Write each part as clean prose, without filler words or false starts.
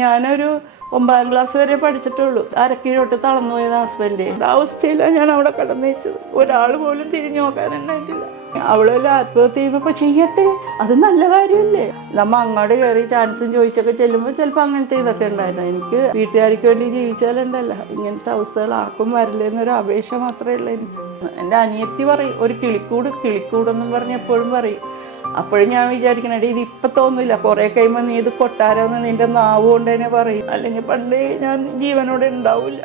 ഞാനൊരു 9ാം ക്ലാസ് വരെ പഠിച്ചിട്ടുള്ളൂ. അരക്കിലോട്ട് തളർന്നു പോയത് ഹസ്ബൻഡ്. ആ അവസ്ഥയിലാണ് ഞാൻ അവിടെ കിടന്നേച്ചത്. ഒരാൾ പോലും തിരിഞ്ഞു നോക്കാനുണ്ടായിട്ടില്ല. അവളെല്ലാം ആത്മഹത്യ ചെയ്യുന്നപ്പോൾ ചെയ്യട്ടെ, അത് നല്ല കാര്യമല്ലേ. നമ്മ അങ്ങോട്ട് കയറി ചാൻസും ചോദിച്ചൊക്കെ ചെല്ലുമ്പോൾ ചിലപ്പോൾ അങ്ങനത്തെ ഇതൊക്കെ ഉണ്ടായിരുന്നു. എനിക്ക് വീട്ടുകാർക്ക് വേണ്ടി ജീവിച്ചാലുണ്ടല്ല ഇങ്ങനത്തെ അവസ്ഥകൾ ആർക്കും വരില്ലെന്നൊരു അപേക്ഷ മാത്രമേ ഉള്ളൂ എനിക്ക്. എൻ്റെ അനിയത്തി പറയും, ഒരു കിളിക്കൂടെന്നും പറഞ്ഞ് എപ്പോഴും പറയും. അപ്പോഴും ഞാൻ വിചാരിക്കണേ, ഇത് ഇപ്പം തോന്നില്ല, കുറേ കഴിയുമ്പോൾ നീ ഇത് കൊട്ടാരമെന്ന് നിൻ്റെ നാവ് കൊണ്ട് തന്നെ പറയും, അല്ലെങ്കിൽ പണ്ടേ ഞാൻ ജീവനോടെ ഉണ്ടാവില്ല.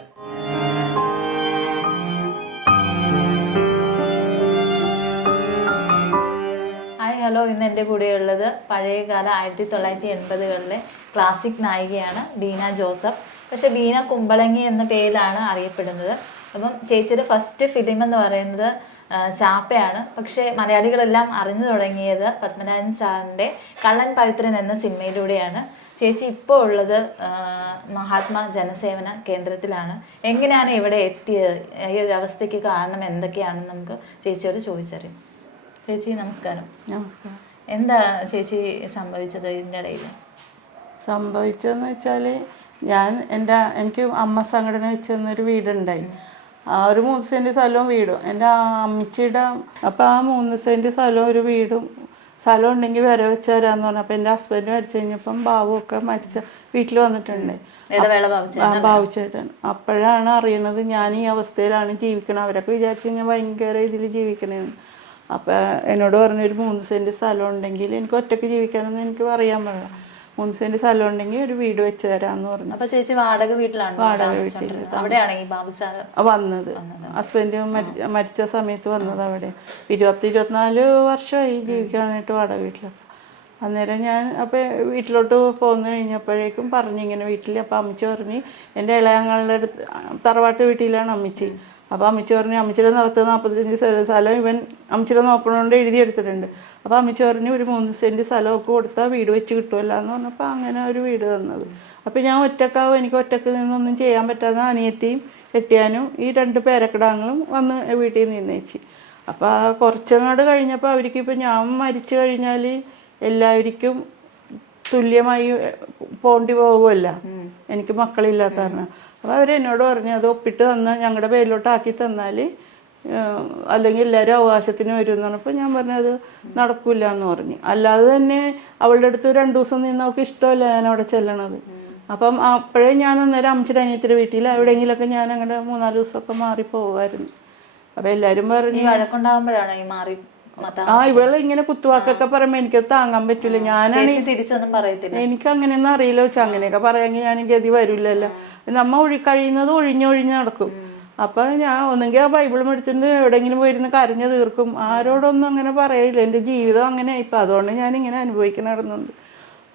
ഹായ് ഹലോ, ഇന്ന് എൻ്റെ കൂടെയുള്ളത് പഴയകാല 1980കളിലെ ക്ലാസിക് നായികയാണ് ബീന ജോസഫ്. പക്ഷെ ബീന കുമ്പളങ്ങി എന്ന പേരിലാണ് അറിയപ്പെടുന്നത്. അപ്പം ചേച്ചിയുടെ ഫസ്റ്റ് ഫിലിം എന്ന് പറയുന്നത് ചാപ്പയാണ്. പക്ഷേ മലയാളികളെല്ലാം അറിഞ്ഞു തുടങ്ങിയത് പത്മനാഭൻ സാറിൻ്റെ കള്ളൻ പവിത്രൻ എന്ന സിനിമയിലൂടെയാണ്. ചേച്ചി ഇപ്പോൾ ഉള്ളത് മഹാത്മാ ജനസേവന കേന്ദ്രത്തിലാണ്. എങ്ങനെയാണ് ഇവിടെ എത്തിയത്? ഈ ഒരു അവസ്ഥയ്ക്ക് കാരണം എന്തൊക്കെയാണെന്ന് നമുക്ക് ചേച്ചിയോട് ചോദിച്ചറിയാം. ചേച്ചി നമസ്കാരം. നമസ്കാരം. എന്താ ചേച്ചി സംഭവിച്ചത് ഇതിൻ്റെ ഇടയിൽ? സംഭവിച്ചതെന്ന് വെച്ചാൽ എനിക്ക് അമ്മ സംഘടന വെച്ച് തന്നൊരു വീടുണ്ടായി. ആ ഒരു 3 സെൻറ്റ് സ്ഥലവും വീടും എൻ്റെ അമ്മച്ചിയുടെ. അപ്പോൾ ആ 3 സെൻറ്റ് സ്ഥലവും ഒരു വീടും സ്ഥലം ഉണ്ടെങ്കിൽ വരെ വെച്ച് തരാമെന്ന് പറഞ്ഞു. അപ്പോൾ എൻ്റെ ഹസ്ബൻഡ് മരിച്ചു കഴിഞ്ഞപ്പം ബാബുവൊക്കെ വീട്ടിൽ വന്നിട്ടുണ്ട്, ബാബുച്ചേട്ടൻ. അപ്പോഴാണ് അറിയണത് ഞാൻ ഈ അവസ്ഥയിലാണ് ജീവിക്കണം. അവരൊക്കെ വിചാരിച്ചു കഴിഞ്ഞാൽ ഭയങ്കര ഇതിൽ ജീവിക്കണേന്ന്. അപ്പോൾ എന്നോട് പറഞ്ഞു, ഒരു 3 സെൻറ്റ് സ്ഥലം ഉണ്ടെങ്കിൽ എനിക്ക് ഒറ്റയ്ക്ക് ജീവിക്കാനൊന്നും എനിക്ക് അറിയാൻ പാടില്ല, 3 സെൻറ്റ് സ്ഥലം ഉണ്ടെങ്കിൽ ഒരു വീട് വെച്ച് തരാമെന്ന് പറഞ്ഞു. അപ്പോൾ ചേച്ചി വാടക വീട്ടിലാണ്? വാടക വീട്ടിൽ അവിടെയാണ് ഈ ബാബു സാർ വന്നത്. ഹസ്ബൻഡ് മരിച്ച സമയത്ത് വന്നത് അവിടെ. 24 വർഷമായി ജീവിക്കാനായിട്ട് വാടക വീട്ടിലൊക്കെ. അന്നേരം ഞാൻ അപ്പോൾ വീട്ടിലോട്ട് പോന്നു കഴിഞ്ഞപ്പോഴേക്കും പറഞ്ഞിങ്ങനെ വീട്ടിൽ. അപ്പോൾ അമ്മച്ചി പറഞ്ഞ്, എൻ്റെ ഇളയങ്ങളുടെ അടുത്ത് തറവാട്ട് വീട്ടിലാണ് അമ്മച്ചി. അപ്പോൾ അമ്മച്ചി പറഞ്ഞു, അമ്മച്ചിയുടെ 45 സ്ഥലം ഇവൻ അമ്മച്ചിയുടെ നോക്കണോണ്ട് എഴുതിയെടുത്തിട്ടുണ്ട്. അപ്പോൾ അമ്മച്ചി പറഞ്ഞു, ഒരു 3 സെൻറ്റ് സ്ഥലമൊക്കെ കൊടുത്താൽ വീട് വെച്ച് കിട്ടുമല്ലോ എന്ന് പറഞ്ഞപ്പോൾ അങ്ങനെ ഒരു വീട് തന്നത്. അപ്പോൾ ഞാൻ ഒറ്റക്കാവും, എനിക്ക് ഒറ്റക്ക് നിന്നൊന്നും ചെയ്യാൻ പറ്റാതെ അനിയത്തിയും കെട്ടിയാനും ഈ 2 പേരക്കിടാങ്ങളും വന്ന് വീട്ടിൽ നിന്നേച്ചി. അപ്പോൾ കുറച്ചങ്ങോട്ട് കഴിഞ്ഞപ്പോൾ അവർക്ക്, ഇപ്പോൾ ഞാൻ മരിച്ചു കഴിഞ്ഞാൽ എല്ലാവർക്കും തുല്യമായി പോണ്ടി പോകുമല്ല, എനിക്ക് മക്കളില്ലാത്ത കാരണം. അപ്പോൾ അവരെന്നോട് പറഞ്ഞു, അത് ഒപ്പിട്ട് തന്നാൽ ഞങ്ങളുടെ പേരിലോട്ട് ആക്കി തന്നാൽ അല്ലെങ്കിൽ എല്ലാവരും അവകാശത്തിന് വരും എന്ന് പറഞ്ഞപ്പോൾ ഞാൻ പറഞ്ഞത് നടക്കില്ല എന്ന് പറഞ്ഞു. അല്ലാതെ തന്നെ അവളുടെ അടുത്ത് 2 ദിവസം നിന്ന് അവൾക്ക് ഇഷ്ടമല്ല ഞാൻ അവിടെ ചെല്ലണത്. അപ്പം അപ്പോഴേ ഞാൻ അന്നേരം അമ്മച്ചിയുടെ അനിയത്തിൻ്റെ വീട്ടിൽ എവിടെയെങ്കിലുമൊക്കെ ഞാൻ അങ്ങനെ 3-4 ദിവസമൊക്കെ മാറിപ്പോകുമായിരുന്നു. അപ്പം എല്ലാവരും പറഞ്ഞു, വഴക്കുണ്ടാകുമ്പോഴാണ് ഈ മാറി. ഇവള് ഇങ്ങനെ കുത്തുവാക്കൊക്കെ പറയുമ്പോൾ എനിക്കത് താങ്ങാൻ പറ്റൂല. ഞാനാണ് തിരിച്ചൊന്നും പറയത്തില്ല, എനിക്ക് അങ്ങനെയൊന്നും അറിയില്ല വെച്ചാൽ. അങ്ങനെയൊക്കെ പറയാമെങ്കിൽ ഞാൻ ഗതി വരില്ലല്ലോ. നമ്മ കഴിയുന്നത് ഒഴിഞ്ഞൊഴിഞ്ഞ് നടക്കും. അപ്പം ഞാൻ ഒന്നെങ്കിൽ ആ ബൈബിളും എടുത്തിട്ട് എവിടെയെങ്കിലും പോയിരുന്ന് കരഞ്ഞു തീർക്കും. ആരോടൊന്നും അങ്ങനെ പറയില്ല. എൻ്റെ ജീവിതം അങ്ങനെ ആയിപ്പോൾ, അതുകൊണ്ട് ഞാൻ ഇങ്ങനെ അനുഭവിക്കണം നടന്നുണ്ട്.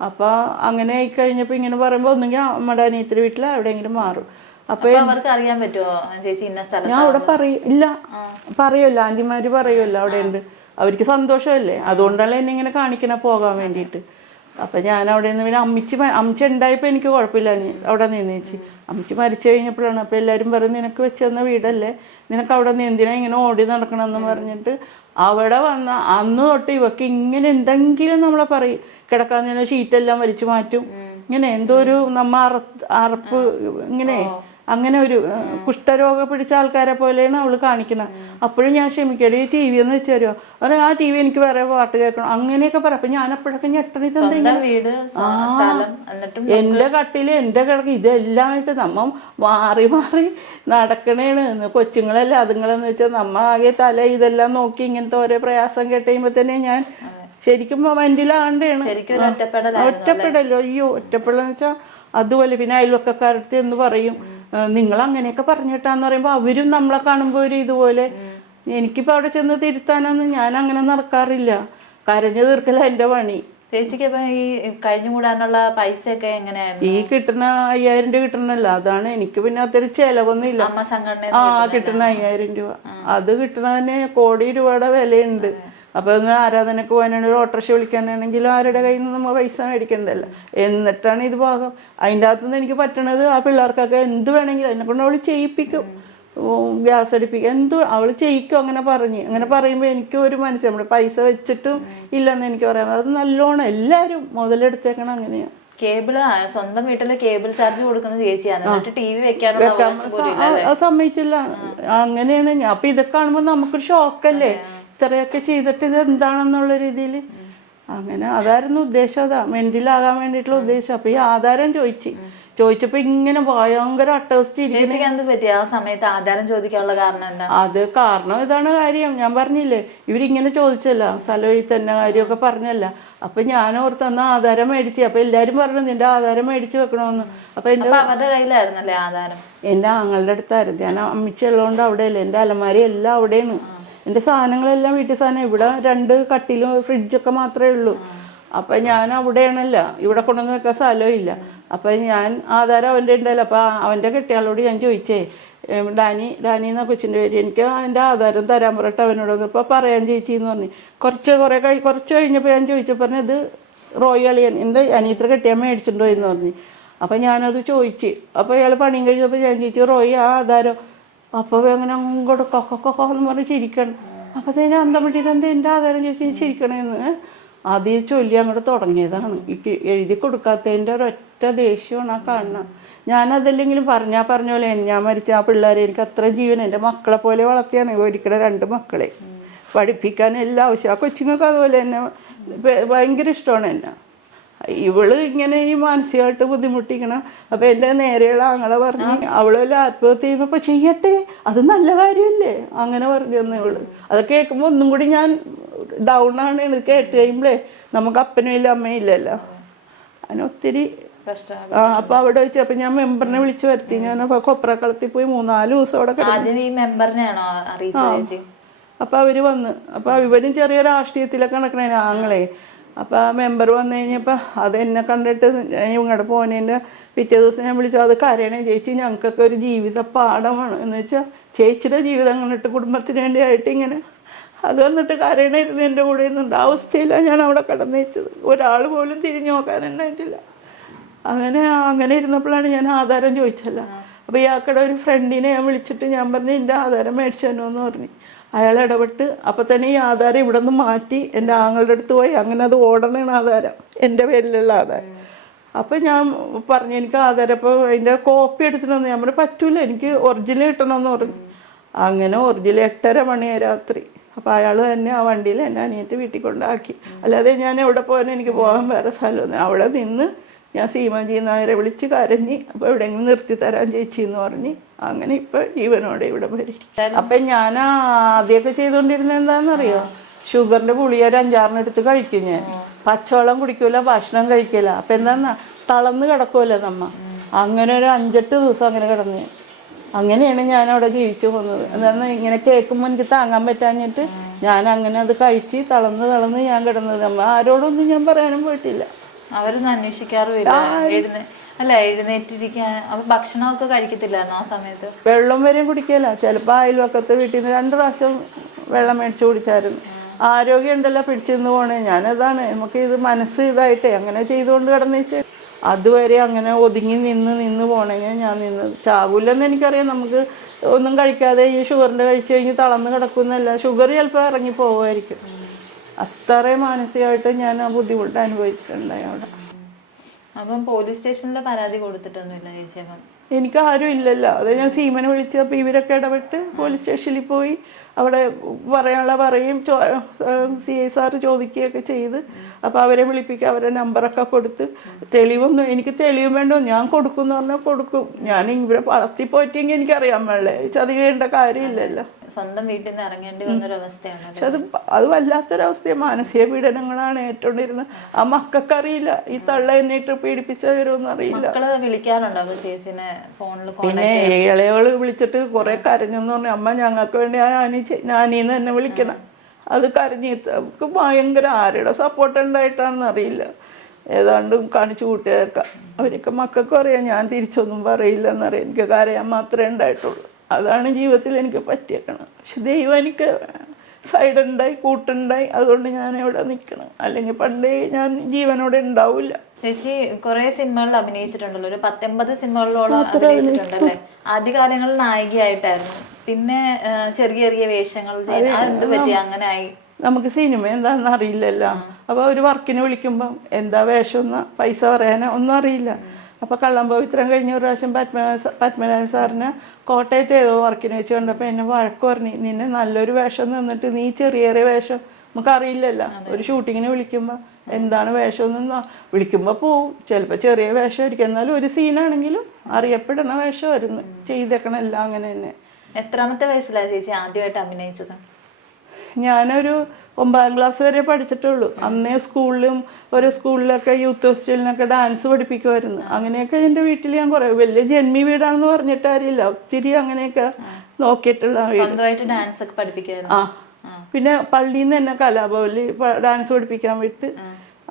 അപ്പോൾ അങ്ങനെ ആയിക്കഴിഞ്ഞപ്പോൾ ഇങ്ങനെ പറയുമ്പോൾ ഒന്നെങ്കിൽ നമ്മുടെ അനിയത്തിൻ്റെ വീട്ടിൽ എവിടെയെങ്കിലും മാറും. അപ്പൊ അവർക്ക് അറിയാൻ പറ്റുമോ ചേച്ചി ഇന്ന സ്ഥലം? ഞാൻ അവിടെ പറയുമല്ല, ആന്റിമാര് പറയുമല്ലോ അവിടെ ഉണ്ട്. അവർക്ക് സന്തോഷമല്ലേ, അതുകൊണ്ടല്ലേ എന്നെ ഇങ്ങനെ കാണിക്കണ പോകാൻ വേണ്ടിയിട്ട്. അപ്പം ഞാൻ അവിടെ നിന്ന് പിന്നെ അമ്മച്ചി ഉണ്ടായപ്പോൾ എനിക്ക് കുഴപ്പമില്ല, അവിടെ നിന്നേച്ചി. അമ്മച്ചി മരിച്ചു കഴിഞ്ഞപ്പോഴാണ്. അപ്പോൾ എല്ലാവരും പറയും, നിനക്ക് വെച്ച് തന്ന വീടല്ലേ, നിനക്ക് അവിടെ നിന്ന് എന്തിനാ ഇങ്ങനെ ഓടി നടക്കണമെന്ന് പറഞ്ഞിട്ട് അവിടെ വന്ന അന്ന് തൊട്ട് ഇവക്ക് ഇങ്ങനെ എന്തെങ്കിലും നമ്മളെ പറയും, കിടക്കാൻ തന്നെ ഷീറ്റെല്ലാം വലിച്ചു മാറ്റും. ഇങ്ങനെ എന്തോ ഒരു അറപ്പ് ഇങ്ങനെ അങ്ങനെ ഒരു കുഷ്ഠരോഗം പിടിച്ച ആൾക്കാരെ പോലെയാണ് അവൾ കാണിക്കുന്നത്. അപ്പോഴും ഞാൻ ക്ഷമിക്കട്ടെ, ഈ TV ഒന്ന് വെച്ച് തരുമോ, ആ TV എനിക്ക് വേറെ പാട്ട് കേൾക്കണം, അങ്ങനെയൊക്കെ പറയാം. അപ്പൊ ഞാൻ അപ്പോഴൊക്കെ ഞെട്ടണിത് എൻ്റെ കട്ടില് എൻ്റെ കിടക്ക് ഇതെല്ലാമായിട്ട് നമ്മ മാറി മാറി നടക്കണേണ്. കൊച്ചുങ്ങളല്ല അതുങ്ങളെന്ന് വെച്ചാൽ നമ്മ ആകെ തല ഇതെല്ലാം നോക്കി ഇങ്ങനത്തെ ഓരോ പ്രയാസം കേട്ടുകഴിയുമ്പോ തന്നെ ഞാൻ ശരിക്കും മൊമെന്റിലാണ്ടേണ്. ഒറ്റപ്പെടല്ലോ, അയ്യോ ഒറ്റപ്പെടലെന്ന് വെച്ചാൽ അതുപോലെ. പിന്നെ അയൽവക്കക്കാരടുത്ത് എന്ന് പറയും, നിങ്ങൾ അങ്ങനെയൊക്കെ പറഞ്ഞിട്ടാന്ന് പറയുമ്പോൾ അവരും നമ്മളെ കാണുമ്പോൾ ഒരു ഇതുപോലെ. എനിക്കിപ്പോൾ അവിടെ ചെന്ന് തിരുത്താനൊന്നും ഞാൻ അങ്ങനെ നടക്കാറില്ല, കരഞ്ഞു തീർക്കല എൻ്റെ പണി. ചേച്ചിക്ക് ഈ കഴിഞ്ഞുകൂടാനുള്ള പൈസ ഒക്കെ എങ്ങനെയായിരുന്നു? ഈ കിട്ടുന്ന 5000 രൂപ കിട്ടണല്ലോ, അതാണ് എനിക്ക്. പിന്നെ അത്ര ചെലവൊന്നും ഇല്ല. കിട്ടുന്ന 5000 രൂപ, അത് കിട്ടണതിന് കോടി രൂപയുടെ വിലയുണ്ട്. അപ്പോൾ ഒന്ന് ആരാധനക്ക് പോകാനാണ്, ഒരു ഓട്ടോറിക്ഷ വിളിക്കാനാണെങ്കിലും ആരുടെ കയ്യിൽ നിന്ന് നമ്മൾ പൈസ മേടിക്കണ്ടല്ലോ. എന്നിട്ടാണ് ഇത് ഭാഗം. അതിൻ്റെ അകത്തുനിന്ന് എനിക്ക് പറ്റണത് ആ പിള്ളേർക്കൊക്കെ എന്ത് വേണമെങ്കിലും അതിനെ കൊണ്ട് അവൾ ചെയ്യിപ്പിക്കും. ഗ്യാസ് അടുപ്പിക്കുക എന്ത് അവൾ ചെയ്യിക്കും. അങ്ങനെ പറയുമ്പോൾ എനിക്ക് ഒരു മനസ്സിൽ നമ്മുടെ പൈസ വെച്ചിട്ടും ഇല്ലെന്ന് എനിക്ക് പറയാം. അത് നല്ലോണം എല്ലാവരും മുതലെടുത്തേക്കണം. അങ്ങനെയാണ്. കേബിള് സ്വന്തം വീട്ടില് കേബിൾ ചാർജ് കൊടുക്കുന്ന ചേച്ചിയാണ്, എന്നിട്ട് ടി വി വെക്കാനുള്ള അവകാശം പോലും ഇല്ല അല്ലേ? അത് സമ്മതിച്ചില്ല. അങ്ങനെയാണ് ഞാൻ. അപ്പൊ ഇതൊക്കെ കാണുമ്പോ നമുക്കൊരു ഷോക്കല്ലേ, ഇത്രയൊക്കെ ചെയ്തിട്ട് ഇത് എന്താണെന്നുള്ള രീതിയിൽ. അങ്ങനെ അതായിരുന്നു ഉദ്ദേശം, അതാ മെന്റിലാകാൻ വേണ്ടിയിട്ടുള്ള ഉദ്ദേശം. അപ്പൊ ഈ ആധാരം ചോദിച്ചപ്പോ ഇങ്ങനെ ഭയങ്കര അട്ടഹസിച്ചിരിക്കും. ചേച്ചിക്ക് എന്ത് പറ്റി ആ സമയത്ത് ആധാരം ചോദിക്കാനുള്ള കാരണം എന്താ? അത് കാരണം ഇതാണ് കാര്യം, ഞാൻ പറഞ്ഞില്ലേ ഇവരിങ്ങനെ ചോദിച്ചല്ല, സ്ഥലം എഴുതി തന്നെ കാര്യമൊക്കെ പറഞ്ഞല്ല. അപ്പൊ ഞാൻ ഓർത്തന്ന ആധാരം മേടിച്ച്. അപ്പൊ എല്ലാരും പറഞ്ഞു നിന്റെ ആധാരം മേടിച്ച് വെക്കണമെന്ന്. അപ്പൊ അവരുടെ കയ്യിലായിരുന്നല്ലേ ആധാരം? എന്റെ ആങ്ങളുടെ അടുത്തായിരുന്നു. ഞാൻ അമ്മിച്ച ഉള്ളതുകൊണ്ട് അവിടെയല്ലേ, എന്റെ അലമാരി എല്ലാം അവിടെയാണ്. എന്റെ സാധനങ്ങളെല്ലാം വീട്ടിൽ സാധനം. ഇവിടെ 2 കട്ടിലും ഫ്രിഡ്ജൊക്കെ മാത്രമേ ഉള്ളൂ. അപ്പൊ ഞാൻ അവിടെയാണല്ല, ഇവിടെ കൊണ്ടുവന്ന് വെക്കാൻ സ്ഥലമില്ല. അപ്പൊ ഞാൻ ആധാരം അവൻ്റെ ഉണ്ടല്ലോ. അപ്പൊ അവൻ്റെ കെട്ടിയാളോട് ഞാൻ ചോദിച്ചേ, ഡാനി എന്നാ കൊച്ചിൻ്റെ പേര്, എനിക്ക് അതിൻ്റെ ആധാരം തരാൻ പറയട്ടെ അവനോട്. അപ്പോൾ പറയാൻ ചേച്ചിന്ന് പറഞ്ഞു. കുറച്ച് കഴിഞ്ഞപ്പോൾ ഞാൻ ചോദിച്ചപ്പോൾ പറഞ്ഞു ഇത് റോയ് അളിയൻ എന്താ അനിയത്ര കെട്ടിയാൻ മേടിച്ചിട്ടുണ്ടോ എന്ന് പറഞ്ഞു. അപ്പം ഞാനത് ചോദിച്ച്. അപ്പോൾ ഇയാൾ പണിയും കഴിഞ്ഞപ്പോൾ ഞാൻ ചോദിച്ചു റോയ് ആ ആധാരം. അപ്പോൾ അങ്ങനെ അങ്ങോട്ട് കൊക്കെന്ന് പറഞ്ഞ് ചിരിക്കണം. അപ്പോഴത്തേനും അന്തം വിട്ട് ഇതെന്താ എൻ്റെ ആധാരം ചോദിച്ചു ചിരിക്കണേന്ന്. ആദ്യം ചൊല്ലി അങ്ങോട്ട് തുടങ്ങിയതാണ്. എഴുതി കൊടുക്കാത്തതിൻ്റെ ഒരൊറ്റ ദേഷ്യമാണ് ആ കാണുന്നത്. ഞാനതല്ലെങ്കിലും പറഞ്ഞ പോലെ ഞാൻ മരിച്ച ആ പിള്ളേരെ എനിക്ക് അത്ര ജീവൻ, എൻ്റെ മക്കളെ പോലെ വളർത്തിയാണ് ഒരിക്കലും 2 മക്കളെ പഠിപ്പിക്കാൻ എല്ലാം ആവശ്യം. ആ കൊച്ചുങ്ങൾക്ക് അതുപോലെ തന്നെ ഭയങ്കര ഇഷ്ടമാണ് എന്നെ. ഇവള് ഇങ്ങനെ ഈ മാനസികമായിട്ട് ബുദ്ധിമുട്ടിക്കണം. അപ്പം എൻ്റെ നേരെയുള്ള ആങ്ങളെ പറഞ്ഞു അവളെല്ലാം ആത്മഹത്യ ചെയ്യുന്നപ്പോൾ ചെയ്യട്ടെ, അത് നല്ല കാര്യമല്ലേ അങ്ങനെ പറഞ്ഞു തന്നു ഇവള്. അത് കേൾക്കുമ്പോൾ ഒന്നും കൂടി ഞാൻ ഡൗൺ ആണ്. ഇത് കേട്ട് കഴിയുമ്പോഴേ നമുക്ക് അപ്പനും ഇല്ല അമ്മയും ഇല്ലല്ലോ, അതിന് ഒത്തിരി. അപ്പൊ അവിടെ വെച്ച് അപ്പൊ ഞാൻ മെമ്പറിനെ വിളിച്ചു വരുത്തി. ഞാൻ കൊപ്രക്കളത്തിൽ പോയി 3-4 ദിവസം അവിടെ കിടന്നു. അപ്പൊ അവര് വന്ന്. അപ്പൊ ഇവരും ചെറിയ രാഷ്ട്രീയത്തിലൊക്കെ നടക്കണേ ആങ്ങളെ. അപ്പൊ ആ മെമ്പർ വന്നു കഴിഞ്ഞപ്പോ അത് എന്നെ കണ്ടിട്ട് ഇങ്ങോട്ട് പോനേൻ്റെ പിറ്റേ ദിവസം ഞാൻ വിളിച്ചു. അത് കരയണേ ചേച്ചി, ഞങ്ങൾക്കൊക്കെ ഒരു ജീവിത പാഠമാണ് എന്ന് വെച്ചാൽ ചേച്ചിയുടെ ജീവിതം കണ്ടിട്ട് കുടുംബത്തിന് വേണ്ടിയായിട്ട് ഇങ്ങനെ അത് വന്നിട്ട് കരയണായിരുന്നു എൻ്റെ കൂടെ ഇരുന്നുണ്ട്. ആ അവസ്ഥയിലാണ് ഞാൻ അവിടെ കിടന്നു വെച്ചത്. ഒരാൾ പോലും തിരിഞ്ഞു നോക്കാനുണ്ടായിട്ടില്ല. അങ്ങനെ ഇരുന്നപ്പോഴാണ് ഞാൻ ആധാരം ചോദിച്ചല്ല. അപ്പോൾ ഇയാൾക്കടെ ഒരു ഫ്രണ്ടിനെ ഞാൻ വിളിച്ചിട്ട് ഞാൻ പറഞ്ഞു എൻ്റെ ആധാരം മേടിച്ചോ എന്ന് പറഞ്ഞു. അയാൾ ഇടപെട്ട് അപ്പം തന്നെ ഈ ആധാരം ഇവിടെ നിന്ന് മാറ്റി എൻ്റെ ആങ്ങളുടെ അടുത്ത് പോയി. അങ്ങനെ അത് ഓടണേണ് ആധാരം, എൻ്റെ പേരിലുള്ള ആധാരം. അപ്പം ഞാൻ പറഞ്ഞു എനിക്ക് ആധാരം ഇപ്പോൾ അതിൻ്റെ കോപ്പി എടുത്തിട്ടൊന്നും ഞാൻ പറഞ്ഞു പറ്റൂല, എനിക്ക് ഒറിജിനൽ കിട്ടണമെന്ന് പറഞ്ഞു. അങ്ങനെ ഒറിജിനൽ 8:30 മണിയായി രാത്രി. അപ്പോൾ അയാൾ തന്നെ ആ വണ്ടിയിൽ എൻ്റെ അനിയത്തി വീട്ടിൽ കൊണ്ടാക്കി. അല്ലാതെ ഞാൻ എവിടെ പോകാനും എനിക്ക് പോകാൻ വേറെ സ്ഥലമൊന്നും. അവിടെ നിന്ന് ഞാൻ സീമാജി നായരെ വിളിച്ച് കരഞ്ഞ് അപ്പോൾ എവിടെയെങ്കിലും നിർത്തി തരാൻ ചേച്ചി എന്ന് പറഞ്ഞ് അങ്ങനെ ഇപ്പം ജീവനോടെ ഇവിടെ വരും. അപ്പം ഞാൻ ആദ്യമൊക്കെ ചെയ്തുകൊണ്ടിരുന്നത് എന്താണെന്നറിയോ, ഷുഗറിൻ്റെ ഗുളിക ഒരു 5-6 എടുത്ത് കഴിക്കും ഞാൻ. പച്ചവെള്ളം കുടിക്കൂല, ഭക്ഷണം കഴിക്കില്ല. അപ്പം എന്താന്നാ തളർന്ന് കിടക്കുമല്ലോ നമ്മ. അങ്ങനെ ഒരു 5-8 ദിവസം അങ്ങനെ കിടന്ന്. അങ്ങനെയാണ് ഞാൻ അവിടെ ജീവിച്ചു പോകുന്നത്. എന്താണെന്ന് ഇങ്ങനെ കേൾക്കുമ്പോൾ എനിക്ക് താങ്ങാൻ പറ്റാഞ്ഞിട്ട് ഞാൻ അങ്ങനെ അത് കഴിച്ച് തളർന്ന് ഞാൻ കിടന്നത്. നമ്മ ആരോടൊന്നും ഞാൻ പറയാനും പോയിട്ടില്ല. അവരൊന്നും അന്വേഷിക്കാറുമില്ല. എഴുന്നേറ്റിരിക്കാൻ ഭക്ഷണമൊക്കെ കഴിക്കത്തില്ലായിരുന്നു ആ സമയത്ത്. വെള്ളം വരെയും കുടിക്കില്ല. ചിലപ്പോൾ അയൽവക്കത്തെ വീട്ടിൽ നിന്ന് 2 പ്രാവശ്യം വെള്ളം മേടിച്ച് കുടിച്ചായിരുന്നു. ആരോഗ്യം ഉണ്ടല്ലോ പിടിച്ചിരുന്ന് പോണേ. ഞാനതാണ് നമുക്ക് ഇത് മനസ്സ് ഇതായിട്ടേ അങ്ങനെ ചെയ്തുകൊണ്ട് കിടന്നേച്ച് അതുവരെ അങ്ങനെ ഒതുങ്ങി നിന്ന് പോണെങ്കിൽ ഞാൻ നിന്നത്. ചാകൂലെന്ന് എനിക്കറിയാം. നമുക്ക് ഒന്നും കഴിക്കാതെ ഈ ഷുഗറിൻ്റെ കഴിച്ച് കഴിഞ്ഞ് തളർന്ന് കിടക്കുന്നല്ല, ഷുഗർ ചിലപ്പോൾ ഇറങ്ങി പോകുമായിരിക്കും. അത്രയും മാനസികമായിട്ട് ഞാൻ ആ ബുദ്ധിമുട്ട് അനുഭവിച്ചിട്ടുണ്ടായി അവിടെ. അപ്പം പോലീസ് സ്റ്റേഷനിൽ പരാതി കൊടുത്തിട്ടൊന്നുമില്ല ചേച്ചി? അപ്പം എനിക്ക് ആരും ഇല്ലല്ലോ. അത് ഞാൻ സീമനെ വിളിച്ച് അപ്പോൾ ഇവരൊക്കെ ഇടപെട്ട് പോലീസ് സ്റ്റേഷനിൽ പോയി അവിടെ പറയാനുള്ള പറയും. CI സാറ് ചോദിക്കുകയൊക്കെ ചെയ്ത് അപ്പോൾ അവരെ വിളിപ്പിക്കുക, അവരെ നമ്പറൊക്കെ കൊടുത്ത്. തെളിവൊന്നും എനിക്ക് തെളിവും വേണ്ടോ, ഞാൻ കൊടുക്കും എന്ന് പറഞ്ഞാൽ കൊടുക്കും. ഞാൻ ഇവിടെ വളർത്തി പോയിട്ടെങ്കിൽ എനിക്കറിയാൻ പാടില്ലേ, ചതിവേണ്ട കാര്യമില്ലല്ലോ. സ്വന്തം വീട്ടിൽ നിന്ന് ഇറങ്ങേണ്ടി വന്നൊരവസ്ഥയാണ്. പക്ഷെ അത് വല്ലാത്തൊരവസ്ഥയാണ്. മാനസിക പീഡനങ്ങളാണ് ഏറ്റോണ്ടിരുന്നത്. ആ മക്കൾക്കറിയില്ല ഈ തള്ള എന്നിട്ട് പീഡിപ്പിച്ചവരൊന്നും അറിയില്ല. വിളിക്കാറുണ്ടോ ചേച്ചിനെ ഫോണിൽ? പിന്നെ ഇളയവള് വിളിച്ചിട്ട് കുറെ കരഞ്ഞെന്ന് പറഞ്ഞു. അമ്മ ഞങ്ങൾക്ക് വേണ്ടി ഞാനീന്ന് തന്നെ വിളിക്കണം. അത് കരഞ്ഞിട്ട് നമുക്ക് ഭയങ്കര ആരുടെ സപ്പോർട്ട് ഉണ്ടായിട്ടാണെന്ന് അറിയില്ല. ഏതാണ്ട് കാണിച്ചു കൂട്ടിയേക്കാം. അവരൊക്കെ മക്കൾക്കും അറിയാം ഞാൻ തിരിച്ചൊന്നും പറയില്ല എന്നറിയാം. എനിക്ക് കരയാൻ മാത്രമേ ഉണ്ടായിട്ടുള്ളൂ. അതാണ് ജീവിതത്തിൽ എനിക്ക് പറ്റിയേക്കണം. പക്ഷെ ദൈവം എനിക്ക് സൈഡുണ്ടായി, കൂട്ടുണ്ടായി. അതുകൊണ്ട് ഞാൻ ഇവിടെ നിൽക്കണം. അല്ലെങ്കിൽ പണ്ടേ ഞാൻ ജീവനോടെ ഉണ്ടാവില്ല. ചേച്ചി കുറെ സിനിമകളിൽ അഭിനയിച്ചിട്ടുണ്ടല്ലോ, ഒരു 19 സിനിമകളിലോളം അഭിനയിച്ചിട്ടുണ്ടല്ലേ? ആദ്യകാലങ്ങളിൽ നായികയായിട്ടായിരുന്നു, പിന്നെ ചെറിയ ചെറിയ വേഷങ്ങൾ ചെയ്യാൻ. അതെന്ത് പറ്റി അങ്ങനെ ആയി? നമുക്ക് സിനിമ എന്താണെന്ന് അറിയില്ലല്ലോ. അപ്പോൾ ഒരു വർക്കിന് വിളിക്കുമ്പം എന്താ വേഷം ഒന്ന് പൈസ പറയാനോ ഒന്നും അറിയില്ല. അപ്പോൾ കള്ളംപവിത്രം കഴിഞ്ഞ ഒരു പ്രാവശ്യം പത്മനാഭൻ സാറിന് കോട്ടയത്ത് ഏതോ വർക്കിന് വെച്ച് കണ്ടപ്പോൾ എന്നെ വഴക്ക് പറഞ്ഞു, നിന്നെ നല്ലൊരു വേഷം നിന്നിട്ട് നീ ചെറിയ ചെറിയ വേഷം നമുക്കറിയില്ലല്ലോ. ഒരു ഷൂട്ടിങ്ങിന് വിളിക്കുമ്പോൾ എന്താണ് വേഷം എന്ന് വിളിക്കുമ്പോൾ പോവും, ചിലപ്പോൾ ചെറിയ വേഷമായിരിക്കും, എന്നാലും ഒരു സീനാണെങ്കിലും അറിയപ്പെടുന്ന വേഷമായിരുന്നു ചെയ്തേക്കണം എല്ലാം അങ്ങനെ തന്നെ. എത്രാമത്തെ വയസ്സിലാണ് ചേച്ചി ആദ്യമായിട്ട് അഭിനയിച്ചത്? ഞാനൊരു 9ാം ക്ലാസ് വരെ പഠിച്ചിട്ടുള്ളൂ. അന്നേ സ്കൂളിലും ഒരു സ്കൂളിലൊക്കെ യൂത്ത് ഹോസ്റ്റലിനൊക്കെ ഡാൻസ് പഠിപ്പിക്കുമായിരുന്നു. അങ്ങനെയൊക്കെ എൻ്റെ വീട്ടിൽ ഞാൻ കുറേ, വലിയ ജന്മി വീടാണെന്ന് പറഞ്ഞിട്ട് അറിയില്ല, ഒത്തിരി അങ്ങനെയൊക്കെ നോക്കിയിട്ടുള്ള സ്വന്തമായിട്ട് ഡാൻസ് ഒക്കെ പഠിപ്പിക്കുമായിരുന്നു. പിന്നെ പള്ളിയിൽ നിന്ന് തന്നെ കലാഭവനിൽ ഡാൻസ് പഠിപ്പിക്കാൻ വിട്ട്,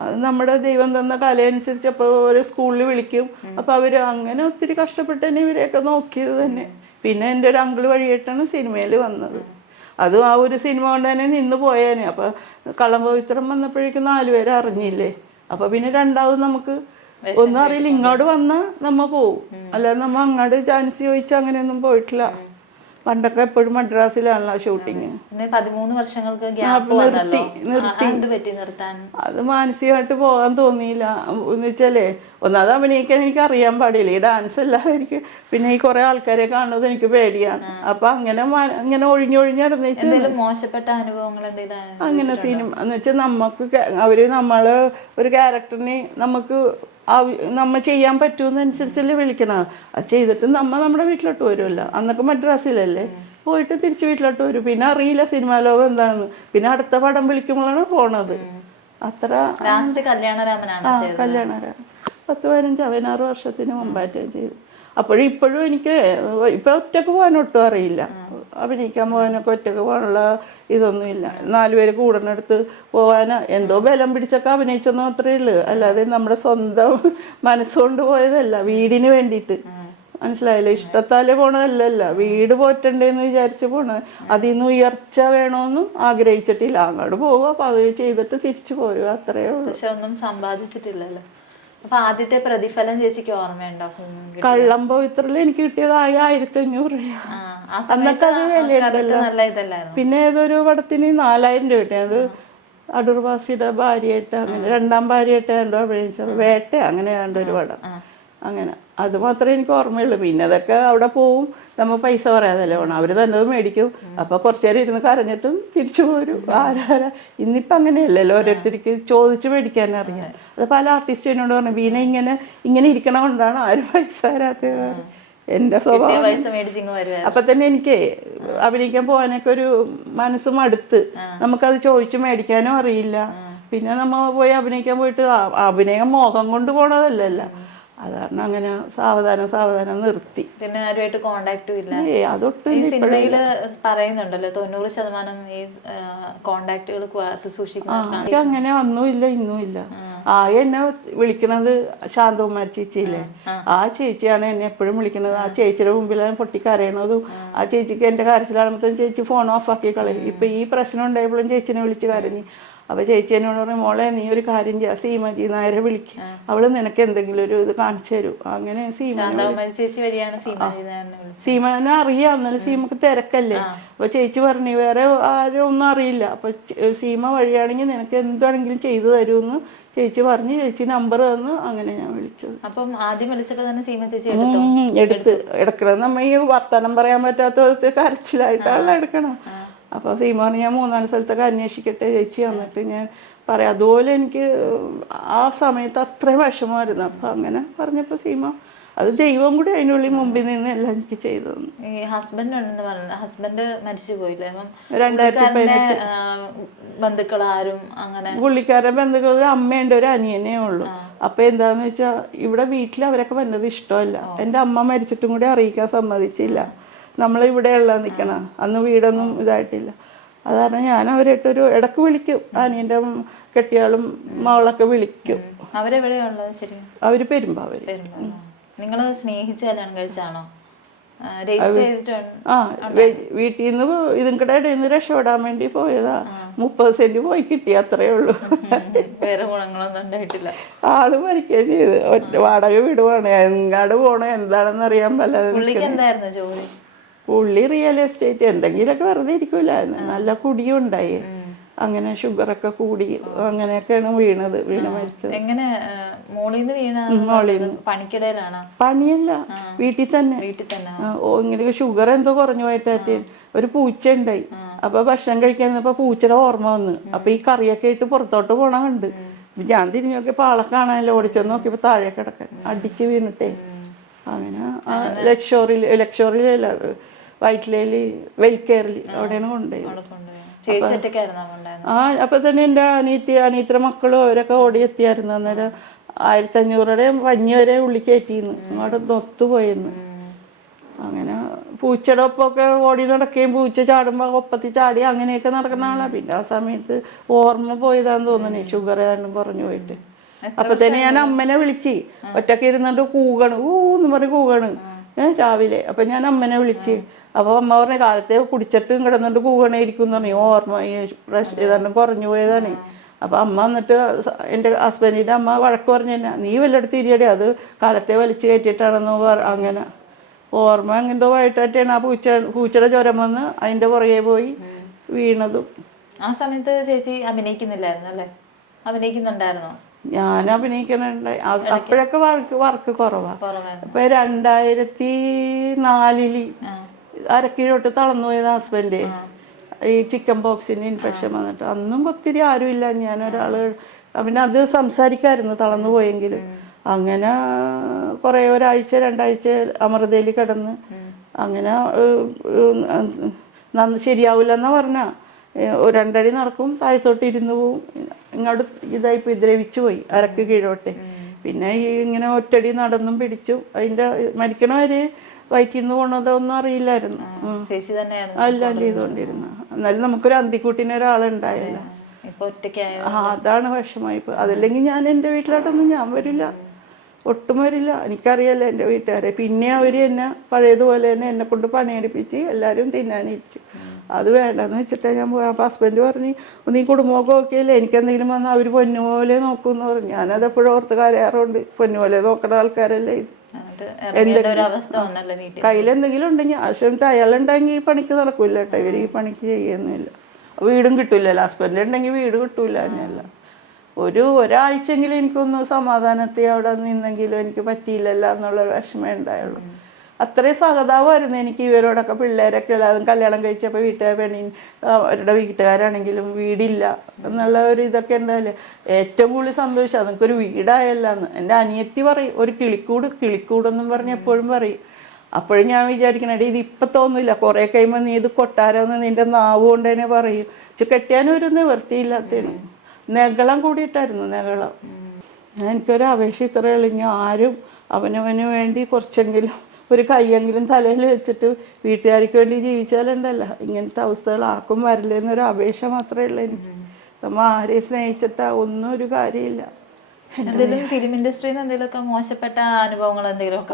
അത് നമ്മുടെ ദൈവം തന്ന കലയനുസരിച്ച് അപ്പോൾ ഒരു സ്കൂളിൽ വിളിക്കും. അപ്പോൾ അവർ അങ്ങനെ ഒത്തിരി കഷ്ടപ്പെട്ട് തന്നെ ഇവരെയൊക്കെ നോക്കിയത് തന്നെ. പിന്നെ എൻ്റെ ഒരു അങ്കിള് വഴിയായിട്ടാണ് സിനിമയിൽ വന്നത്. അതും ആ ഒരു സിനിമ കൊണ്ട് തന്നെ നിന്ന് പോയേനെ. അപ്പോൾ കള്ളംപവിത്രം വന്നപ്പോഴേക്കും 4 പേരെ അറിഞ്ഞില്ലേ. അപ്പോൾ പിന്നെ രണ്ടാമത് നമുക്ക് ഒന്നും അറിയില്ല, ഇങ്ങോട്ട് വന്നാൽ നമ്മ പോവും, അല്ലാതെ നമ്മ അങ്ങോട്ട് ചാൻസ് ചോദിച്ചാൽ അങ്ങനെയൊന്നും പോയിട്ടില്ല. പണ്ടൊക്കെ എപ്പോഴും മദ്രാസിലാണല്ലോ ഷൂട്ടിങ്. 13 വർഷങ്ങൾക്ക് അത് മാനസികമായിട്ട് പോകാൻ തോന്നിയില്ല. എന്ന് വെച്ചാലേ ഒന്നാമത് അഭിനയിക്കാൻ എനിക്ക് അറിയാൻ പാടില്ല, ഈ ഡാൻസ് എല്ലാം എനിക്ക്, പിന്നെ ഈ കുറെ ആൾക്കാരെ കാണുന്നത് എനിക്ക് പേടിയാണ്. അപ്പൊ അങ്ങനെ ഒഴിഞ്ഞൊഴിഞ്ഞിടന്ന് മോശപ്പെട്ട അനുഭവങ്ങൾ അങ്ങനെ സിനിമ എന്ന് വെച്ചാൽ നമ്മള് ഒരു ക്യാരക്ടറിനെ നമ്മ ചെയ്യാൻ പറ്റുമെന്നനുസരിച്ചല്ലേ വിളിക്കണം. അത് ചെയ്തിട്ട് നമ്മുടെ വീട്ടിലോട്ട് വരുമല്ലോ. അന്നൊക്കെ മദ്രാസിലല്ലേ, പോയിട്ട് തിരിച്ച് വീട്ടിലോട്ട് വരും. പിന്നെ അറിയില്ല സിനിമാ ലോകം എന്താണെന്ന്. പിന്നെ അടുത്ത പടം വിളിക്കുമ്പോഴാണ് പോണത്. അത്ര കല്യാണരാമൻ 10-15-16 വർഷത്തിന് മുമ്പായിട്ട് ചെയ്തു. ഇപ്പോഴും എനിക്ക് ഇപ്പൊ ഒറ്റക്ക് പോകാനൊട്ടും അറിയില്ല. അഭിനയിക്കാൻ പോകാനൊക്കെ ഒറ്റക്ക് പോകാനുള്ള ഇതൊന്നുമില്ല. 4 പേര് കൂടണടുത്ത് പോകാൻ എന്തോ ബലം പിടിച്ചൊക്കെ അഭിനയിച്ചെന്ന് മാത്രമേ ഉള്ളൂ, അല്ലാതെ നമ്മുടെ സ്വന്തം മനസ്സുകൊണ്ട് പോയതല്ല, വീടിന് വേണ്ടിയിട്ട്. മനസ്സിലായില്ലേ? ഇഷ്ടത്താലേ പോണതല്ലല്ല, വീട് പോറ്റണ്ടേന്ന് വിചാരിച്ച് പോണത്. അതിൽ നിന്ന് ഉയർച്ച വേണമെന്നും ആഗ്രഹിച്ചിട്ടില്ല. അങ്ങോട്ട് പോവുക, അപ്പൊ അത് ചെയ്തിട്ട് തിരിച്ചു പോരുക, അത്രയേ ഉള്ളൂ. പക്ഷെ ഒന്നും സമ്പാദിച്ചിട്ടില്ലല്ലോ. അപ്പൊ ആദ്യത്തെ പ്രതിഫലം ചേച്ചിക്ക് ഓർമ്മയുണ്ടോ? കള്ളംപവിത്രത്തിൽ എനിക്ക് കിട്ടിയത് 1500 രൂപ. അന്നൊക്കെ അത് വിലയുണ്ടല്ലോ. പിന്നെ ഏതൊരു പടത്തിന് 4000 രൂപ കിട്ടി. അത് അടൂർവാസിയുടെ ഭാര്യയായിട്ട്, അങ്ങനെ 2ാം ഭാര്യയായിട്ട് കണ്ടോ അഭിനയിച്ചത്, വേട്ട അങ്ങനെ കണ്ടൊരു പടം. അങ്ങനെ അത് മാത്രമേ എനിക്ക് ഓർമ്മയുള്ളൂ. പിന്നെ അതൊക്കെ അവിടെ പോവും, നമ്മൾ പൈസ പറയാതല്ലേ വേണം, അവർ തന്നെ മേടിക്കും. അപ്പൊ കുറച്ചു നേരം ഇരുന്ന് കരഞ്ഞിട്ടും തിരിച്ചു പോരും. ഇന്നിപ്പം അങ്ങനെയല്ലല്ലോ, ഓരോരുത്തർക്ക് ചോദിച്ചു മേടിക്കാൻ അറിയാം. അത് പല ആർട്ടിസ്റ്റും എന്നോട് പറഞ്ഞു, വീണ ഇങ്ങനെ ഇരിക്കണ കൊണ്ടാണ് ആരും പൈസ തരാത്തത്. എന്റെ സ്വഭാവം. അപ്പൊ തന്നെ എനിക്ക് അഭിനയിക്കാൻ പോകാനൊക്കെ ഒരു മനസ്സ് മടുത്ത്, നമുക്കത് ചോദിച്ചു മേടിക്കാനും അറിയില്ല. പിന്നെ നമ്മ പോയി അഭിനയിക്കാൻ പോയിട്ട് അഭിനയം മോഹം കൊണ്ട് പോണതല്ലല്ലോ. അത് കാരണം അങ്ങനെ സാവധാനം നിർത്തി. പിന്നെ ആരുമായിട്ട് കോണ്ടാക്റ്റും ഇല്ല. അതൊട്ടും. ഈ സിനിമയില് പറയുന്നുണ്ടല്ലോ 90% ഈ കോണ്ടാക്റ്റുകൾ സൂക്ഷിക്കുന്ന. അങ്ങനെ ഒന്നുമില്ല, ഇന്നുമില്ല. എന്നെ വിളിക്കണത് ശാന്തകുമാരി ചേച്ചിയില്ലേ, ആ ചേച്ചിയാണ് എന്നെ എപ്പോഴും വിളിക്കണത്. ആ ചേച്ചിയുടെ മുമ്പിലാണ് പൊട്ടിക്കരയണതും. ആ ചേച്ചിക്ക് എന്റെ കരച്ചിലാകുമ്പോഴത്തേക്കും ചേച്ചി ഫോൺ ഓഫാക്കി കളയും. ഇപ്പൊ ഈ പ്രശ്നം ഉണ്ടായപ്പോഴും ചേച്ചിനെ വിളിച്ച് കരഞ്ഞു. അപ്പോൾ ചേച്ചി എന്നോട് പറഞ്ഞു, മോളെ നീ ഒരു കാര്യം ചെയ്യാം, സീമജി നായരെ വിളിക്കുക, അവള് നിനക്ക് എന്തെങ്കിലും ഒരു ഇത് കാണിച്ചു തരും. അങ്ങനെ സീമനെ അറിയാം, എന്നാലും സീമക്ക് തിരക്കല്ലേ. അപ്പൊ ചേച്ചി പറഞ്ഞു വേറെ ആരും ഒന്നും അറിയില്ല, അപ്പൊ സീമ വഴിയാണെങ്കിൽ നിനക്ക് എന്താണെങ്കിലും ചെയ്തു തരുമെന്ന് ചേച്ചി പറഞ്ഞു. ചേച്ചി നമ്പർ തന്നു, അങ്ങനെ ഞാൻ വിളിച്ചത്. അപ്പം ആദ്യം വിളിച്ചപ്പോ തന്നെ സീമ ചേച്ചി എടുക്കണം. നമ്മ ഈ വർത്തമാനം പറയാൻ പറ്റാത്ത കരച്ചിലായിട്ടാണല്ലോ എടുക്കണം. അപ്പോൾ സീമ പറഞ്ഞു, ഞാൻ 3-4 സ്ഥലത്തൊക്കെ അന്വേഷിക്കട്ടെ ചേച്ചി, വന്നിട്ട് ഞാൻ പറയാം. അതുപോലെ എനിക്ക് ആ സമയത്ത് അത്രയും വിഷമമായിരുന്നു. അപ്പം അങ്ങനെ പറഞ്ഞപ്പോൾ സീമ, അത് ദൈവം കൂടി അതിനുള്ളിൽ മുമ്പിൽ നിന്ന് എല്ലാം എനിക്ക് ചെയ്തു തന്നു. ഈ ഹസ്ബൻഡ് ഉണ്ടെന്ന് പറഞ്ഞു, ഹസ്ബൻഡ് മരിച്ചു പോയില്ലേ? 2018 ബന്ധുക്കളാരും അങ്ങനെ? പുള്ളിക്കാരുടെ ബന്ധുക്കൾ അമ്മയുണ്ട്, ഒരു അനിയനേ ഉള്ളൂ. അപ്പം എന്താണെന്ന് വെച്ചാൽ ഇവിടെ വീട്ടിൽ അവരൊക്കെ വന്നത് ഇഷ്ടമല്ല. എൻ്റെ അമ്മ മരിച്ചിട്ടും കൂടി അറിയിക്കാൻ സമ്മതിച്ചില്ല. നമ്മളിവിടെയുള്ള നിൽക്കണം, അന്ന് വീടൊന്നും ഇതായിട്ടില്ല. അത് കാരണം ഞാൻ അവരായിട്ടൊരു ഇടക്ക് വിളിക്കും, അനിയൻ്റെ കെട്ടിയാളും മകളൊക്കെ വിളിക്കും. അവരെവിടെയുള്ളത്? ശരി, അവര് പെരുമ്പാവൂര്. നിങ്ങൾ സ്നേഹിച്ച് കല്യാണം കഴിച്ചാണോ? വീട്ടിൽ നിന്ന് ഇതിൻകിടെ ഇടയിൽ നിന്ന് രക്ഷപ്പെടാൻ വേണ്ടി പോയതാ. 30 സെന്റ് പോയി കിട്ടി, അത്രേ ഉള്ളൂ. വേറെ ഗുണങ്ങളൊന്നും ഉണ്ടായിട്ടില്ല. ആള് മരിക്കുകയും ചെയ്ത്. വാടക വീടുവാണ്, എങ്ങാട് പോണോ എന്താണെന്ന് അറിയാൻ പറ്റാതെ. എന്തായിരുന്നു ജോലി? പുള്ളി റിയൽ എസ്റ്റേറ്റ് എന്തെങ്കിലുമൊക്കെ വെറുതെ ഇരിക്കൂലായിരുന്നു. നല്ല കുടിയും ഉണ്ടായി. അങ്ങനെ ഷുഗറൊക്കെ കൂടി അങ്ങനെയൊക്കെയാണ് വീണ മരിച്ചത്. എങ്ങനെ മോളിന്ന് വീണ? പണിക്കിടയിലാണോ? പണിയല്ല, വീട്ടിൽ തന്നെ. ഇങ്ങനെ ഷുഗർ എന്തോ കുറഞ്ഞു പോയിട്ട് ഒരു പൂച്ച ഉണ്ടായി. അപ്പൊ ഭക്ഷണം കഴിക്കാൻ പൂച്ചയുടെ ഓർമ്മ വന്നു. അപ്പൊ ഈ കറിയൊക്കെ ഇട്ട് പുറത്തോട്ട് പോണ കണ്ട് ഞാൻ തിരിഞ്ഞു നോക്കിയപ്പോ ആളെ കാണാനല്ലോ, ഓടിച്ചെന്ന് നോക്കിയപ്പോ താഴെ കിടക്കാൻ അടിച്ച് വീണിട്ടേ. അങ്ങനെ ലക്ഷോറിലല്ല, വൈറ്റിലേല് വെൽക്കെയറിൽ അവിടെയാണ് കൊണ്ടുപോയി. അപ്പൊ തന്നെ എൻ്റെ അനിയത്തിയുടെ മക്കളും അവരൊക്കെ ഓടിയെത്തിയായിരുന്നു. അന്നേരം 1500 വഞ്ഞി വരെ ഉള്ളി കയറ്റിന്ന് അങ്ങോട്ട് നൊത്തുപോയെന്ന്. അങ്ങനെ പൂച്ചയുടെ ഒപ്പമൊക്കെ ഓടി നടക്കുകയും പൂച്ച ചാടുമ്പോ ഒപ്പത്തിൽ ചാടി അങ്ങനെയൊക്കെ നടക്കുന്ന ആളാണ്. പിന്നെ ആ സമയത്ത് ഓർമ്മ പോയതാന്ന് തോന്നണേ, ഷുഗർ ഏതാണ്ടും കുറഞ്ഞു പോയിട്ട്. അപ്പൊ തന്നെ ഞാൻ അമ്മനെ വിളിച്ച്, ഒറ്റക്ക് ഇരുന്നിട്ട് കൂകണ്, എന്ന് പറഞ്ഞ് കൂകണ് രാവിലെ. അപ്പൊ ഞാൻ അമ്മനെ വിളിച്ച്, അപ്പൊ അമ്മ പറഞ്ഞ കാലത്തെ കുടിച്ചിട്ട് കിടന്നിട്ട് കൂകണായിരിക്കും എന്ന് പറഞ്ഞു. ഓർമ്മ ഏതാണ്ടും കുറഞ്ഞു പോയതാണ്. അപ്പൊ അമ്മ വന്നിട്ട് എൻ്റെ ഹസ്ബൻഡിന്റെ അമ്മ വഴക്ക് പറഞ്ഞു തന്നെ, നീ വല്ലയിടത്ത് തിരിയടി, അത് കാലത്തെ വലിച്ചു കയറ്റിയിട്ടാണെന്ന് അങ്ങനെ ഓർമ്മ എന്തോ ആയിട്ടാണ് ആ പൂച്ചയുടെ ജ്വരം വന്ന് അതിന്റെ പുറകെ പോയി വീണതും. ആ സമയത്ത് ചേച്ചി അഭിനയിക്കുന്നില്ലായിരുന്നു അല്ലേ? അഭിനയിക്കുന്നുണ്ടായിരുന്നോ? ഞാൻ അഭിനയിക്കുന്നുണ്ടായി. അപ്പോഴൊക്കെ വർക്ക് കുറവാ. ഇപ്പൊ 2004 അരക്കിലോട്ട് തളർന്നു പോയത് ഹസ്ബൻഡ്, ഈ ചിക്കൻ പോക്സിന്റെ ഇൻഫെക്ഷൻ വന്നിട്ട്. അന്നും ഒത്തിരി ആരും ഇല്ല, ഞാനൊരാള്. പിന്നെ അത് സംസാരിക്കായിരുന്നു തളർന്നു പോയെങ്കിലും. അങ്ങനെ കുറേ ഒരാഴ്ച 2 ആഴ്ച അമൃതയിൽ കിടന്ന് അങ്ങനെ ശരിയാവില്ലെന്നാ പറഞ്ഞ 2 അടി നടക്കും, താഴത്തോട്ട് ഇരുന്ന് പോവും. ഇങ്ങോട്ട് ഇതായിപ്പോ ദ്രവിച്ചു പോയി അരക്ക് കീഴോട്ടെ. പിന്നെ ഈ ഇങ്ങനെ ഒറ്റടി നടന്നും പിടിച്ചു. അതിന്റെ മരിക്കണ വരെ വയറ്റിന്ന് പോണതൊന്നും അറിയില്ലായിരുന്നു. എല്ലാം ചെയ്തുകൊണ്ടിരുന്ന. എന്നാലും നമുക്കൊരു അന്തിക്കുട്ടിന് ഒരാളുണ്ടായില്ല. അതാണ് വിഷമായിപ്പോ. അതല്ലെങ്കിൽ ഞാൻ എൻ്റെ വീട്ടിലോട്ടൊന്നും ഞാൻ വരില്ല, ഒട്ടും വരില്ല. എനിക്കറിയാലോ എൻ്റെ വീട്ടുകാരെ. പിന്നെ അവർ എന്നെ പഴയതുപോലെ തന്നെ എന്നെ കൊണ്ട് പണിയെടുപ്പിച്ച് എല്ലാവരും തിന്നാനിരിച്ചു. അത് വേണ്ടെന്ന് വെച്ചിട്ടാണ് ഞാൻ പോയി. അപ്പോൾ ഹസ്ബൻഡ് പറഞ്ഞു, നീ കുടുംബമൊക്കെ ഓക്കെയല്ലേ, എനിക്കെന്തെങ്കിലും വന്നാൽ അവർ പൊന്നുപോലെ നോക്കുമെന്ന് പറഞ്ഞു. ഞാനത് എപ്പോഴും ഓർത്ത് കരയാറുണ്ട്. പൊന്നുപോലെ നോക്കുന്ന ആൾക്കാരല്ലേ ഇത്. കയ്യിലെന്തെങ്കിലും ഉണ്ടെങ്കിൽ ആവശ്യം അയാളുണ്ടെങ്കിൽ ഈ പണിക്ക് നടക്കൂല കേട്ടോ. ഇവർ ഈ പണിക്ക് ചെയ്യുന്നില്ല. വീടും കിട്ടൂലല്ലോ, ഹസ്ബൻഡ് ഉണ്ടെങ്കിൽ വീട് കിട്ടൂല. തന്നെയല്ല, ഒരാഴ്ചയെങ്കിലും എനിക്കൊന്ന് സമാധാനത്തിൽ അവിടെ നിന്നെങ്കിലും എനിക്ക് പറ്റിയില്ലല്ലോ എന്നുള്ള വിഷമേ ഉണ്ടായുള്ളൂ. അത്രയും സഹതാപമായിരുന്നു എനിക്ക് ഇവരോടൊക്കെ. പിള്ളേരൊക്കെ അതും കല്യാണം കഴിച്ചപ്പോൾ അവരുടെ വീട്ടുകാരാണെങ്കിലും വീടില്ല എന്നുള്ള ഒരു ഇതൊക്കെ ഉണ്ടാവില്ലേ. ഏറ്റവും കൂടുതൽ സന്തോഷം അതൊക്കെ വീടായല്ലാന്ന്. എൻ്റെ അനിയത്തി പറയും, ഒരു കിളിക്കൂടെന്നും പറഞ്ഞ് എപ്പോഴും പറയും. അപ്പോഴും ഞാൻ വിചാരിക്കണേ, ഇത് ഇപ്പം തോന്നില്ല, കുറേ കഴിയുമ്പോൾ നീ ഇത് കൊട്ടാരമെന്ന് നിൻ്റെ നാവ് കൊണ്ട് തന്നെ പറയും. കെട്ടിയാനും ഒരു നിവൃത്തിയില്ലാത്തതാണ്. നെഗളം കൂടിയിട്ടായിരുന്നു, നെഗളം. എനിക്കൊരു അപേക്ഷ ഇത്രയേ ഉള്ളൂ, ഇനി ആരും അവനവന് വേണ്ടി കുറച്ചെങ്കിലും ഒരു കൈയെങ്കിലും തലയിൽ വെച്ചിട്ട് വീട്ടുകാർക്ക് വേണ്ടി ജീവിച്ചാലുണ്ടല്ലോ ഇങ്ങനത്തെ അവസ്ഥകളാക്കും വരില്ലെന്നൊരു അപേക്ഷ മാത്രമേ ഉള്ളൂ എനിക്ക്. നമ്മൾ ആരെയും സ്നേഹിച്ചിട്ടാ ഒന്നും ഒരു കാര്യമില്ല. ഫിലിം ഇൻഡസ്ട്രിയിൽ എന്തെങ്കിലുമൊക്കെ മോശപ്പെട്ട അനുഭവങ്ങൾ എന്തെങ്കിലുമൊക്കെ?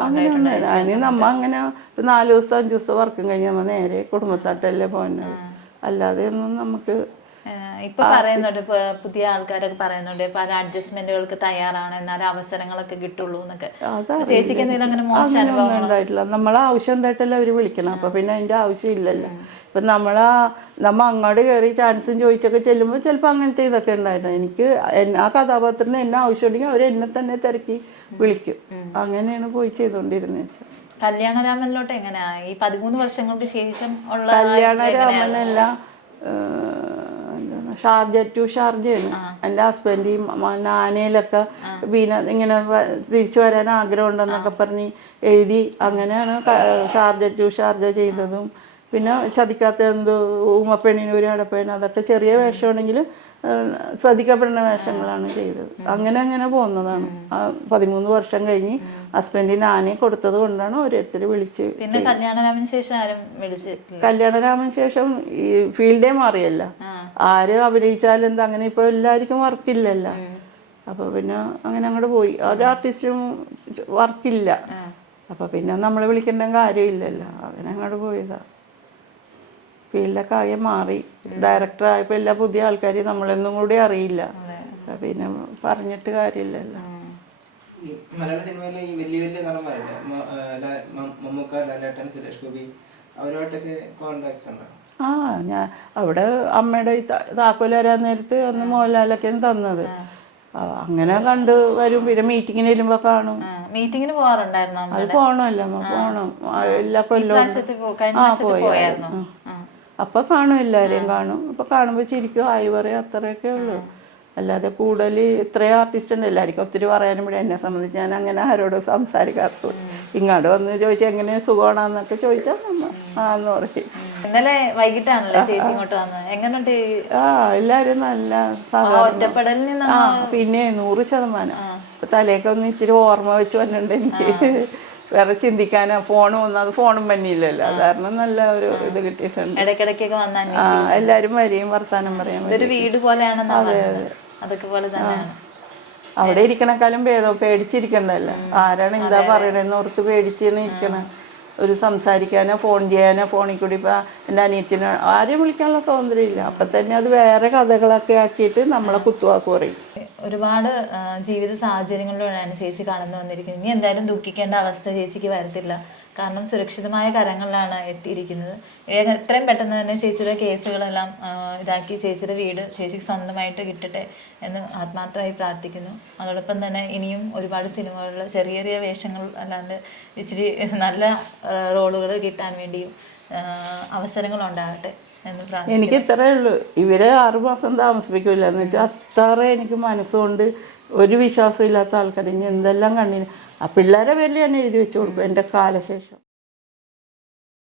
അതിന് നമ്മ അങ്ങനെ 4 ദിവസം 5 ദിവസം വർക്കും കഴിഞ്ഞ് നമ്മൾ നേരെ കുടുംബത്താട്ടല്ലേ പോകുന്നത്. അല്ലാതെ ഒന്നും നമുക്ക് ഇപ്പൊ പറയുന്നുണ്ട്, പുതിയ ആൾക്കാരൊക്കെ പറയുന്നുണ്ട് പല അഡ്ജസ്റ്റ്മെന്റുകൾക്ക് തയ്യാറാണ്, എന്നാലും അവസരങ്ങളൊക്കെ കിട്ടുള്ളൂ എന്നൊക്കെ. ചേച്ചിക്ക് എന്തെങ്കിലും അങ്ങനെ മോശം അനുഭവം ഉണ്ടായിട്ടില്ല. നമ്മളെ ആവശ്യം ഉണ്ടായിട്ടല്ല അവര് വിളിക്കണം. അപ്പൊ പിന്നെ അതിന്റെ ആവശ്യം ഇല്ലല്ലോ. ഇപ്പൊ നമ്മ അങ്ങോട്ട് കയറി ചാൻസും ചോദിച്ചൊക്കെ ചെല്ലുമ്പോൾ ചിലപ്പോൾ അങ്ങനത്തെ ഇതൊക്കെ ഉണ്ടായിരുന്നു. എനിക്ക് ആ കഥാപാത്രത്തിന് എന്നെ ആവശ്യമുണ്ടെങ്കിൽ അവർ എന്നെ തന്നെ തിരക്കി വിളിക്കും. അങ്ങനെയാണ് പോയി ചെയ്തോണ്ടിരുന്നത്. കല്യാണരാമനിലോട്ട് എങ്ങനെയാ ഈ 13 വർഷങ്ങൾക്ക് ശേഷം ഉള്ള? കല്യാണരാമനല്ല, ഷാർജ ടു ഷാർജയാണ്. എൻ്റെ ഹസ്ബൻഡ് നാനയിലൊക്കെ ഇങ്ങനെ തിരിച്ചു വരാൻ ആഗ്രഹം ഉണ്ടെന്നൊക്കെ പറഞ്ഞ് എഴുതി. അങ്ങനെയാണ് ഷാർജ ടു ഷാർജ ചെയ്തതും. പിന്നെ ചതിക്കാത്ത എന്തോ ഊമപ്പെണ്ണിന് ഒരു അടപ്പെണ്ണ്, അതൊക്കെ ചെറിയ വേഷമാണെങ്കിൽ ശ്രദ്ധിക്കപ്പെടുന്ന വേഷങ്ങളാണ് ചെയ്തത്. അങ്ങനെ പോകുന്നതാണ്. 13 വർഷം കഴിഞ്ഞ് ഹസ്ബൻഡിന് ആനയെ കൊടുത്തത് കൊണ്ടാണ് ഓരോരുത്തർ വിളിച്ച്. പിന്നെ കല്യാണരാമന് ശേഷം ആരും വിളിച്ചിട്ടില്ല. കല്യാണരാമന് ശേഷം ഈ ഫീൽഡേ മാറിയല്ല. ആരും അഭിനയിച്ചാലും എന്താ, അങ്ങനെ ഇപ്പൊ എല്ലാവർക്കും വർക്കില്ലല്ലോ. അപ്പൊ പിന്നെ അങ്ങനെ അങ്ങോട്ട് പോയി. ഒരു ആർട്ടിസ്റ്റും വർക്കില്ല. അപ്പൊ പിന്നെ നമ്മളെ വിളിക്കേണ്ട കാര്യമില്ലല്ലോ. അങ്ങനെ അങ്ങോട്ട് പോയതാ. ഫീൽഡൊക്കെ ആകെ മാറി. ഡയറക്ടറായപ്പോൾ എല്ലാ പുതിയ ആൾക്കാർ നമ്മളൊന്നും കൂടി അറിയില്ല. പിന്നെ പറഞ്ഞിട്ട് കാര്യമില്ലല്ലോ. മലയാള സിനിമയിലെ ഈ വലിയ വലിയ നടന്മാരല്ലേ, മമ്മൂക്ക, ലാലേട്ടൻ, സുരേഷ് ഗോപി, അവരുമായിട്ടൊക്കെ കോണ്ടാക്ട്സ് ഉണ്ടോ? ആ ഞാൻ അവിടെ അമ്മയുടെ ഈ താക്കോൽ വരാൻ നേരത്ത് അന്ന് മോഹൻലാലൊക്കെയാണ് തന്നത്. അങ്ങനെ കണ്ട് വരും. പിന്നെ മീറ്റിങ്ങിന് ചെല്ലുമ്പോൾ കാണും. മീറ്റിങ്ങിന് പോവാറുണ്ടായിരുന്നു അത് പോകണമല്ലോ അമ്മ, പോകണം. എല്ലാ കൊല്ലവും പോയായിരുന്നു. അപ്പൊ കാണും, എല്ലാവരെയും കാണും. അപ്പൊ കാണുമ്പോൾ ചിരിക്കും, ആയി പറയും, അത്രയൊക്കെ ഉള്ളൂ. അല്ലാതെ കൂടുതൽ ഇത്രയും ആർട്ടിസ്റ്റ് ഉണ്ട്, എല്ലാവർക്കും ഒത്തിരി പറയാനും കൂടി. എന്നെ സംബന്ധിച്ച് ഞാൻ അങ്ങനെ ആരോടും സംസാരിക്കാത്തു. ഇങ്ങോട്ട് വന്ന് ചോദിച്ചാൽ എങ്ങനെ സുഖമാണെന്നൊക്കെ ചോദിച്ചാൽ ആന്ന് പറയും. ഇന്നലെ വൈകിട്ടാണല്ലേ ചേച്ചി ഇങ്ങോട്ട് വന്നത്? എങ്ങനെയുണ്ട്? എല്ലാരും നല്ല ഒറ്റപ്പെടലിൽ നിന്ന് പിന്നെ 100%. ഇപ്പൊ തലേക്ക് ഒന്ന് ഇച്ചിരി ഓർമ്മ വെച്ച് വന്നിട്ടുണ്ട് എനിക്ക്. വേറെ ചിന്തിക്കാനോ ഫോണും ഒന്നും, അത് ഫോണും പന്നിയില്ലല്ലോ. അത് കാരണം നല്ല ഒരു ഇത് കിട്ടിയിട്ടുണ്ട്. ഇടയ്ക്കിടയ്ക്കൊക്കെ വന്നാൽ എല്ലാരും വരെയും വർത്താനം പറയാൻ. ഇതൊരു വീട് പോലെയാണ്. അതൊക്കെ പോലെ തന്നെയാണ്. അവിടെ ഇരിക്കണേക്കാളും ഭേദം പേടിച്ചിരിക്കണ്ടല്ലോ. ആരാണ് എന്താ പറയണെന്ന് ഓർത്ത് പേടിച്ചാണ് ഇരിക്കണം. ഒരു സംസാരിക്കാനോ ഫോൺ ചെയ്യാനോ, ഫോണിൽ കൂടി ഇപ്പം എൻ്റെ അനിയത്തിനോ ആരെയും വിളിക്കാനുള്ള സ്വാതന്ത്ര്യമില്ല. അപ്പം തന്നെ അത് വേറെ കഥകളൊക്കെ ആക്കിയിട്ട് നമ്മളെ കുത്തുവാക്ക് പറയും. ഒരുപാട് ജീവിത സാഹചര്യങ്ങളിലൂടെയാണ് ചേച്ചി കടന്നു വന്നിരിക്കുന്നത്. ഇനി എന്തായാലും ദുഃഖിക്കേണ്ട അവസ്ഥ ചേച്ചിക്ക് വരത്തില്ല. കാരണം സുരക്ഷിതമായ കരങ്ങളിലാണ് എത്തിയിരിക്കുന്നത്. എത്രയും പെട്ടെന്ന് തന്നെ ചേച്ചിയുടെ കേസുകളെല്ലാം ഇതാക്കി ചേച്ചിയുടെ വീട് ചേച്ചിക്ക് സ്വന്തമായിട്ട് കിട്ടട്ടെ എന്ന് ആത്മാർത്ഥമായി പ്രാർത്ഥിക്കുന്നു. അതോടൊപ്പം തന്നെ ഇനിയും ഒരുപാട് സിനിമകളിൽ ചെറിയ ചെറിയ വേഷങ്ങൾ അല്ലാണ്ട് ഇച്ചിരി നല്ല റോളുകൾ കിട്ടാൻ വേണ്ടിയും അവസരങ്ങൾ ഉണ്ടാകട്ടെ എന്ന് പ്രാർത്ഥിക്കുന്നു. എനിക്ക് ഇത്രയേ ഉള്ളൂ. ഇവരെ 6 മാസം താമസിപ്പിക്കില്ല എന്ന് വെച്ചാൽ അത്ര എനിക്ക് മനസ്സുകൊണ്ട് ഒരു വിശ്വാസം ഇല്ലാത്ത ആൾക്കാർ ഇനി എന്തെല്ലാം കണ്ണിന് ആ പിള്ളേരെ പേരിൽ ഞാൻ എഴുതി വെച്ച് കൊടുക്കും എൻ്റെ കാലശേഷം.